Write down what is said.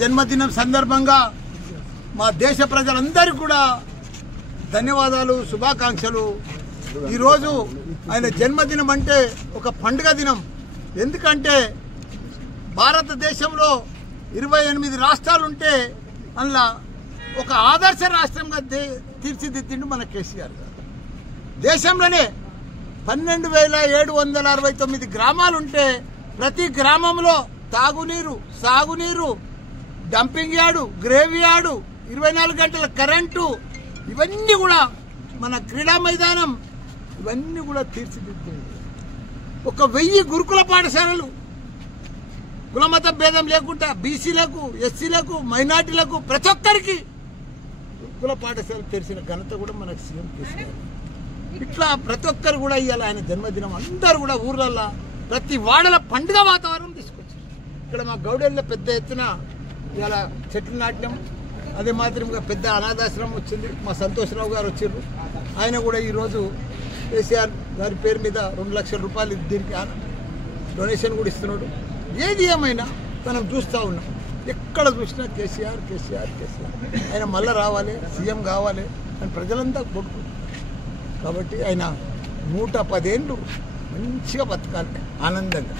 జన్మదినం సందర్భంగా మా దేశ ప్రజలందరికీ కూడా ధన్యవాదాలు, శుభాకాంక్షలు. ఈరోజు ఆయన జన్మదినం అంటే ఒక పండుగ దినం. ఎందుకంటే భారతదేశంలో 28 రాష్ట్రాలు ఉంటే అందులో ఒక ఆదర్శ రాష్ట్రంగా తీర్చిదిద్దిండు మన కేసీఆర్ గారు. దేశంలోనే 12,769 గ్రామాలు ఉంటే ప్రతి గ్రామంలో తాగునీరు, సాగునీరు, డంపింగ్ యార్డు, గ్రేవ్ యార్డు, 24 గంటల కరెంటు, ఇవన్నీ కూడా మన క్రీడా మైదానం, ఇవన్నీ కూడా తీర్చిదిద్దింది. 1000 గురుకుల పాఠశాలలు కులమత భేదం లేకుండా బీసీలకు, ఎస్సీలకు, మైనార్టీలకు ప్రతి ఒక్కరికి గురుకుల పాఠశాలలు తెరిచిన ఘనత కూడా మనకు సీఎం కేసీఆర్. ఇట్లా ప్రతి ఒక్కరు కూడా ఇవాళ ఆయన జన్మదినం అందరూ కూడా ఊర్లల్లో ప్రతి వాడల పండుగ వాతావరణం తీసుకొచ్చారు. ఇక్కడ మా గౌడెల్లో పెద్ద ఎత్తున ఇవాళ చెట్లు నాట్యం, అదే మాత్రంగా పెద్ద అనాథాశ్రమం వచ్చింది. మా సంతోషరావు గారు వచ్చారు. ఆయన కూడా ఈరోజు కేసీఆర్ గారి పేరు మీద 2 లక్షల రూపాయలు దీనికి డొనేషన్ కూడా ఇస్తున్నాడు. ఏది ఏమైనా మనం చూస్తూ ఉన్నాం, ఎక్కడ చూసినా కేసీఆర్ కేసీఆర్ కేసీఆర్. ఆయన మళ్ళీ రావాలి, సీఎం కావాలి అని ప్రజలంతా కొట్టుకుంటారు. కాబట్టి ఆయన 110 ఏళ్ళు మంచిగా బతకాలి ఆనందంగా.